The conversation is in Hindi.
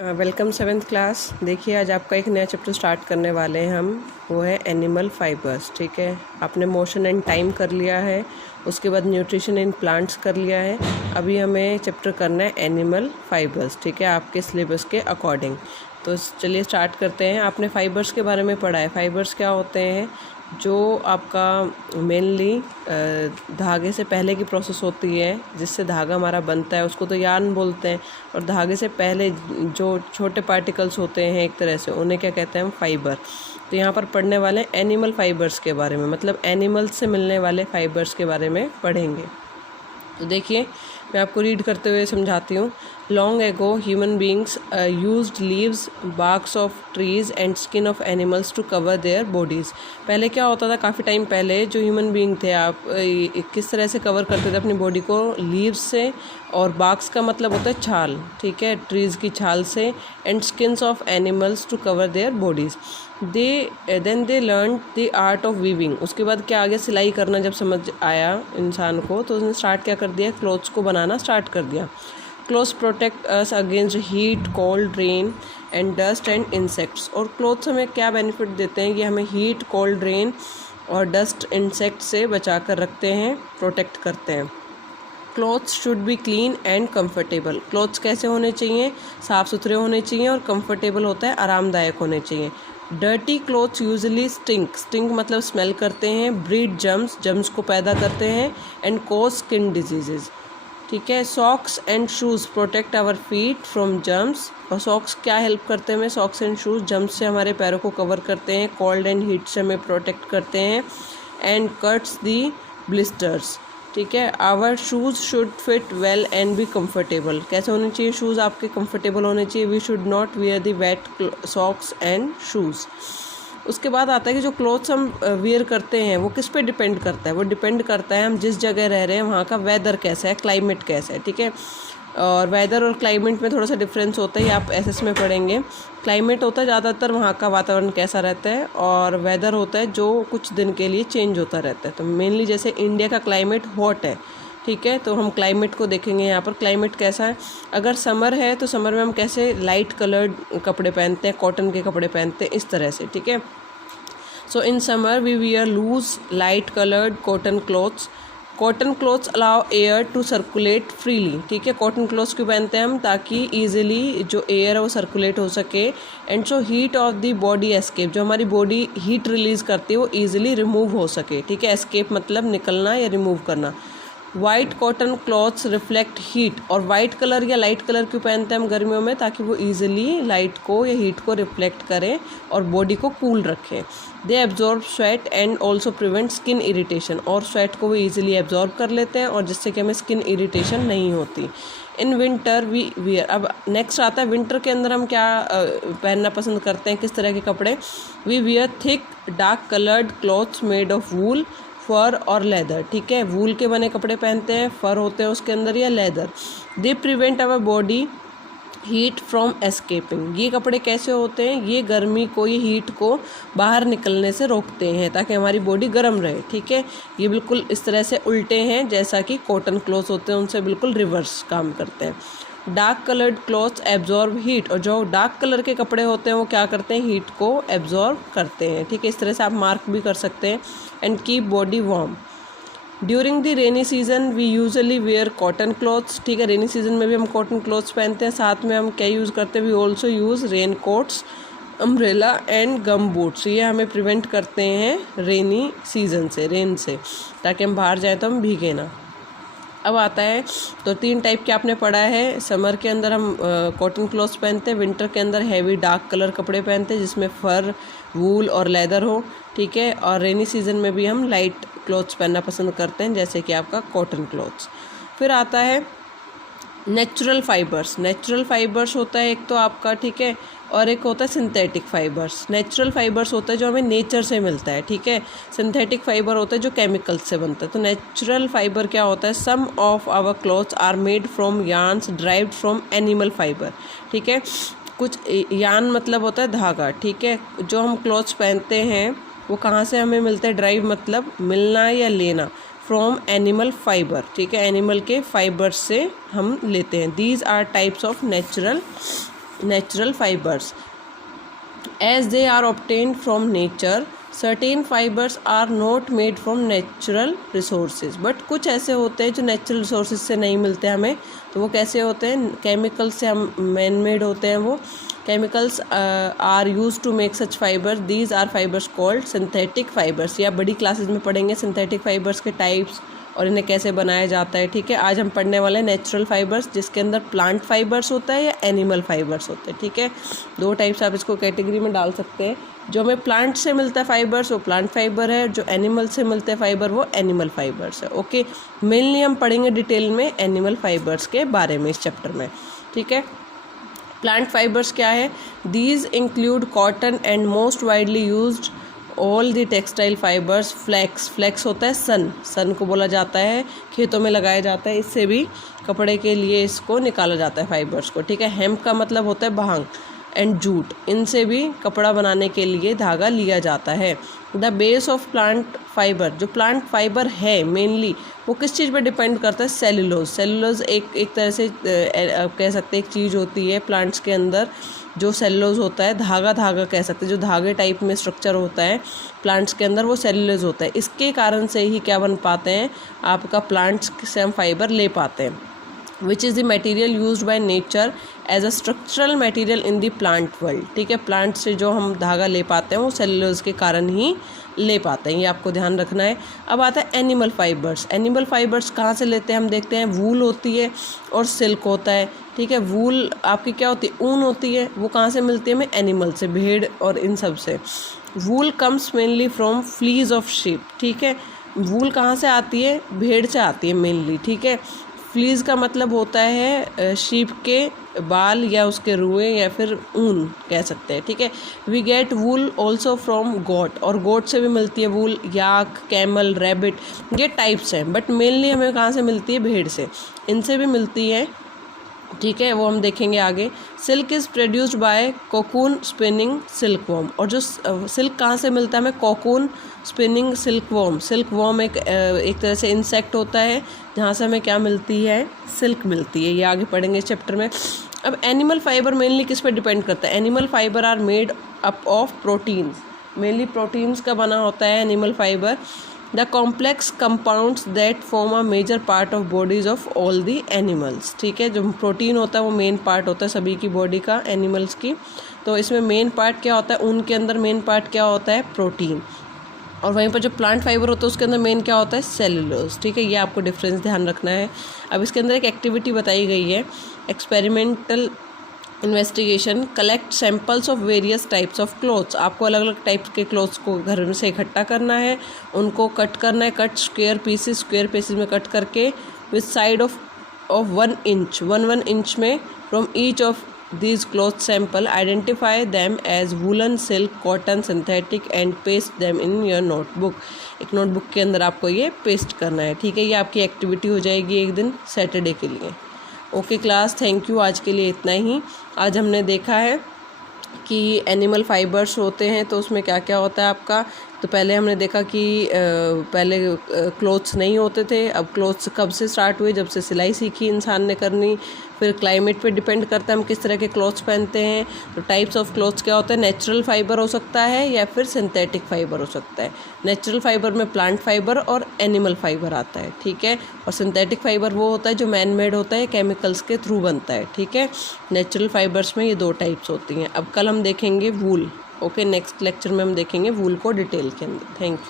Welcome seventh class. देखिए आज आपका एक नया चैप्टर स्टार्ट करने वाले हैं हम, वो है एनिमल फाइबर्स। ठीक है, आपने मोशन एंड टाइम कर लिया है, उसके बाद न्यूट्रिशन इन प्लांट्स कर लिया है। अभी हमें चैप्टर करना है एनिमल फाइबर्स। ठीक है, आपके सिलेबस के अकॉर्डिंग। तो चलिए स्टार्ट करते हैं। आपने फाइबर्स के बारे में पढ़ा है। फाइबर्स क्या होते हैं? जो आपका मेनली धागे से पहले की प्रोसेस होती है, जिससे धागा हमारा बनता है, उसको तो यार्न बोलते हैं। और धागे से पहले जो छोटे पार्टिकल्स होते हैं एक तरह से, उन्हें क्या कहते हैं हम? फाइबर। तो यहाँ पर पढ़ने वाले एनिमल फाइबर्स के बारे में, मतलब एनिमल्स से मिलने वाले फाइबर्स के बारे में पढ़ेंगे। तो देखिए मैं आपको रीड करते हुए समझाती हूँ। Long ago human beings used leaves, barks of trees and skin of animals to cover their bodies. पहले क्या होता था, काफ़ी टाइम पहले जो ह्यूमन बींग थे, आप किस तरह से कवर करते थे अपनी बॉडी को? लीव्स से, और बार्क्स का मतलब होता है छाल, ठीक है, ट्रीज़ की छाल से, and skins of animals to cover their bodies. Then they learn the art of weaving. उसके बाद क्या आगे सिलाई करना जब समझ आया इंसान को, तो उसने स्टार्ट क्या कर दिया? क्लोथ्स को बनाना स्टार्ट कर दिया। Clothes protect us against heat, cold, rain and dust and insects. और क्लोथ्स हमें क्या बेनिफिट देते हैं? कि हमें हीट, कोल्ड, रेन और डस्ट, इंसेक्ट से बचा कर रखते हैं, प्रोटेक्ट करते हैं। Clothes should be clean and comfortable. Clothes कैसे होने चाहिए? साफ़ सुथरे होने चाहिए, और कंफर्टेबल होता है, आरामदायक होने चाहिए। डर्टी क्लोथ्स यूजली स्टिंक मतलब स्मेल करते हैं, ब्रीड जम्स को पैदा करते हैं, एंड कोज स्किन डिजीजेज। ठीक है। Socks and shoes protect our feet from germs. और सॉक्स क्या हेल्प करते हैं हमें? सॉक्स एंड शूज़ जम्स से हमारे पैरों को कवर करते हैं, कोल्ड एंड हीट से हमें प्रोटेक्ट करते हैं, एंड कट्स दी ब्लिस्टर्स। ठीक है। Our shoes should fit well and be comfortable. कैसे होने चाहिए शूज़? आपके कंफर्टेबल होने चाहिए। We should not wear the wet socks and shoes. उसके बाद आता है कि जो क्लोथ्स हम वेयर करते हैं वो किस पे डिपेंड करता है? वो डिपेंड करता है हम जिस जगह रह रहे हैं वहाँ का वेदर कैसा है, क्लाइमेट कैसा है। ठीक है। और वेदर और क्लाइमेट में थोड़ा सा डिफरेंस होता है, ये आप एसएस में पढ़ेंगे। क्लाइमेट होता है ज़्यादातर वहाँ का वातावरण कैसा रहता है, और वेदर होता है जो कुछ दिन के लिए चेंज होता रहता है। तो मेनली जैसे इंडिया का क्लाइमेट हॉट है, ठीक है, तो हम क्लाइमेट को देखेंगे। यहाँ पर क्लाइमेट कैसा है? अगर समर है तो समर में हम कैसे लाइट कलर्ड कपड़े पहनते हैं, कॉटन के कपड़े पहनते हैं, इस तरह से। ठीक है। So in summer we wear loose light coloured cotton clothes. Cotton clothes allow air to circulate freely. ठीक है। कॉटन क्लॉथ्स क्यों पहनते हैं हम? ताकि ईजिली जो एयर है वो सर्कुलेट हो सके, and so heat of the body escape. जो हमारी बॉडी हीट रिलीज़ करती है वो ईजिली रिमूव हो सके। ठीक है। एस्केप मतलब निकलना या रिमूव करना। White cotton clothes reflect heat. और वाइट कलर या लाइट कलर क्यों पहनते हैं हम गर्मियों में? ताकि वो ईजिली लाइट को या हीट को रिफ्लेक्ट करें और बॉडी को कूल रखें। They absorb sweat and also prevent skin irritation. और स्वेट को वो ईजिली एब्जॉर्ब कर लेते हैं, और जिससे कि हमें स्किन इरिटेशन नहीं होती। In winter we wear. अब नेक्स्ट आता है विंटर के अंदर हम क्या पहनना पसंद करते हैं, किस तरह के कपड़े? We wear thick dark coloured clothes made of wool, fur और लेदर। ठीक है। वूल के बने कपड़े पहनते हैं, फर होते हैं उसके अंदर, या leather. They prevent our body heat from escaping. ये कपड़े कैसे होते हैं? ये गर्मी को, ये हीट को बाहर निकलने से रोकते हैं, ताकि हमारी बॉडी गर्म रहे। ठीक है। ये बिल्कुल इस तरह से उल्टे हैं, जैसा कि कॉटन क्लॉथ्स होते हैं उनसे बिल्कुल रिवर्स काम करते हैं। Dark coloured clothes absorb heat. और जो डार्क कलर के कपड़े होते हैं वो क्या करते हैं? हीट को एब्जॉर्ब करते हैं। ठीक है। इस तरह से आप मार्क भी कर सकते हैं। And keep body warm. During the rainy season we usually wear cotton clothes. ठीक है। रेनी सीजन में भी हम कॉटन क्लॉथ्स पहनते हैं। साथ में हम क्या यूज़ करते हैं? We also use rain coats, umbrella and gum boots. ये हमें प्रिवेंट करते हैं रेनी सीजन से, रेन से, ताकि हम बाहर जाए तो हम भीगे ना। अब आता है, तो 3 टाइप के आपने पढ़ा है। समर के अंदर हम कॉटन क्लॉथ्स पहनते हैं, विंटर के अंदर हैवी डार्क कलर कपड़े पहनते हैं जिसमें फर, वूल और लेदर हो। ठीक है। और रेनी सीजन में भी हम लाइट क्लॉथ्स पहनना पसंद करते हैं, जैसे कि आपका कॉटन क्लॉथ्स। फिर आता है नेचुरल फाइबर्स। नेचुरल फाइबर्स होता है एक तो आपका, ठीक है, और एक होता है सिंथेटिक फाइबर्स। नेचुरल फाइबर्स होता है जो हमें नेचर से मिलता है। ठीक है। सिंथेटिक फाइबर होता है जो केमिकल से बनता है। तो नेचुरल फाइबर क्या होता है? Some of our clothes are made from yarns derived from animal fibre. ठीक है। कुछ यार्न मतलब होता है धागा। ठीक है। जो हम क्लॉथ्स पहनते हैं वो कहाँ से हमें मिलता है? ड्राइव मतलब मिलना या लेना, फ्रॉम एनिमल फाइबर। ठीक है। एनिमल के फाइबर से हम लेते हैं। These are types of natural natural fibers. As they are obtained from nature, certain fibers are not made from natural resources. But कुछ ऐसे होते हैं जो natural resources से नहीं मिलते हमें, तो वो कैसे होते हैं? Chemicals से हम man made होते हैं वो. Chemicals are used to make such fibers. These are fibers called synthetic fibers. या बड़ी क्लासेस में पढ़ेंगे synthetic fibers के types और इन्हें कैसे बनाया जाता है. ठीक है, आज हम पढ़ने वाले हैं नेचुरल फाइबर्स, जिसके अंदर प्लांट फाइबर्स होता है या एनिमल फाइबर्स होते हैं. ठीक है, दो टाइप्स आप इसको कैटेगरी में डाल सकते हैं. जो हमें प्लांट से मिलता है फाइबर्स वो प्लांट फाइबर है, जो एनिमल से मिलते हैं फाइबर वो एनिमल फाइबर्स है. ओके, मेनली हम पढ़ेंगे डिटेल में एनिमल फाइबर्स के बारे में इस चैप्टर में. ठीक है, प्लांट फाइबर्स क्या है? These include cotton and most widely used all the textile fibres. Flax होता है सन को बोला जाता है, खेतों में लगाया जाता है, इससे भी कपड़े के लिए इसको निकाला जाता है फाइबर्स को. ठीक है, हेम्प का मतलब होता है भांग एंड जूट, इनसे भी कपड़ा बनाने के लिए धागा लिया जाता है. The base of plant fibre, जो प्लांट फाइबर है मेनली वो किस चीज़ पर डिपेंड करता है? सेलुलोज एक तरह से आप कह सकते हैं एक चीज़ होती है प्लांट्स के अंदर, जो सेलुलोज होता है, धागा कह सकते हैं, जो धागे टाइप में स्ट्रक्चर होता है प्लांट्स के अंदर वो सेलुलोज होता है. इसके कारण से ही क्या बन पाते हैं? आपका प्लांट्स से हम फाइबर ले पाते हैं. Which is the material used by nature as a structural material in the plant world. ठीक है, प्लांट से जो हम धागा ले पाते हैं वो सेलुलोज के कारण ही ले पाते हैं, ये आपको ध्यान रखना है. अब आता है एनिमल फाइबर्स. एनिमल फाइबर्स कहाँ से लेते हैं? हम देखते हैं वूल होती है और सिल्क होता है. ठीक है, वूल आपकी क्या होती है? ऊन होती है. वो कहाँ से मिलती है हमें? एनिमल से, भेड़ और इन सब से. Wool comes mainly from fleece of sheep. ठीक है, वूल कहाँ से आती है? भेड़ से आती है मेनली. ठीक है, फ्लीज का मतलब होता है शीप के बाल या उसके रुए या फिर ऊन कह सकते हैं. ठीक है, we get wool also from goat, और गोट से भी मिलती है वूल. याक, कैमल, रैबिट, ये टाइप्स हैं, बट मेनली हमें कहाँ से मिलती है? भेड़ से, इनसे भी मिलती है. ठीक है, वो हम देखेंगे आगे. Silk is produced by cocoon spinning silk worm, और जो सिल्क कहाँ से मिलता है हमें? कोकून स्पिनिंग सिल्क वॉर्म एक तरह से इंसेक्ट होता है जहाँ से हमें क्या मिलती है? सिल्क मिलती है. ये आगे पढ़ेंगे इस चैप्टर में. अब एनिमल फाइबर मेनली किस पर डिपेंड करता है? Animal fibre are made up of proteins. Mainly proteins का बना होता है animal fibre. The complex compounds that form a major part of bodies of all the animals. ठीक है, जो प्रोटीन होता है वो मेन पार्ट होता है सभी की बॉडी का, एनिमल्स की. तो इसमें मेन पार्ट क्या होता है? उनके अंदर मेन पार्ट क्या होता है? प्रोटीन. और वहीं पर जो प्लांट फाइबर होता है उसके अंदर मेन क्या होता है? सेलुलोज. ठीक है, ये आपको डिफरेंस ध्यान रखना है. अब इसके अंदर एक एक्टिविटी बताई गई है, experimental investigation. Collect samples of various types of clothes. आपको अलग अलग टाइप के क्लोथ्स को घर में से इकट्ठा करना है, उनको कट करना है. कट स्क्वेयर पीसेस में कट करके with side of 1 inch 1 inch में from each of these cloth sample. Identify them as woolen, silk, cotton, synthetic and paste them in your notebook. एक नोटबुक के अंदर आपको ये पेस्ट करना है. ठीक है, ये आपकी एक्टिविटी हो जाएगी एक दिन सैटरडे के लिए. Okay class, thank you. आज के लिए इतना ही. आज हमने देखा है कि एनिमल फाइबर्स होते हैं तो उसमें क्या क्या होता है आपका. तो पहले हमने देखा कि पहले क्लोथ्स नहीं होते थे. अब क्लोथ्स कब से स्टार्ट हुए? जब से सिलाई सीखी इंसान ने करनी. फिर क्लाइमेट पे डिपेंड करता है हम किस तरह के क्लोथ्स पहनते हैं. तो टाइप्स ऑफ क्लोथ्स क्या होता है? नेचुरल फाइबर हो सकता है या फिर सिंथेटिक फाइबर हो सकता है. नेचुरल फाइबर में प्लांट फाइबर और एनिमल फाइबर आता है. ठीक है, और सिंथेटिक फाइबर वो होता है जो मैन मेड होता है, केमिकल्स के थ्रू बनता है. ठीक है, नेचुरल फाइबर्स में ये 2 टाइप्स होती हैं. अब कल हम देखेंगे वूल. ओके, नेक्स्ट लेक्चर में हम देखेंगे वूल को डिटेल के अंदर. Thank you.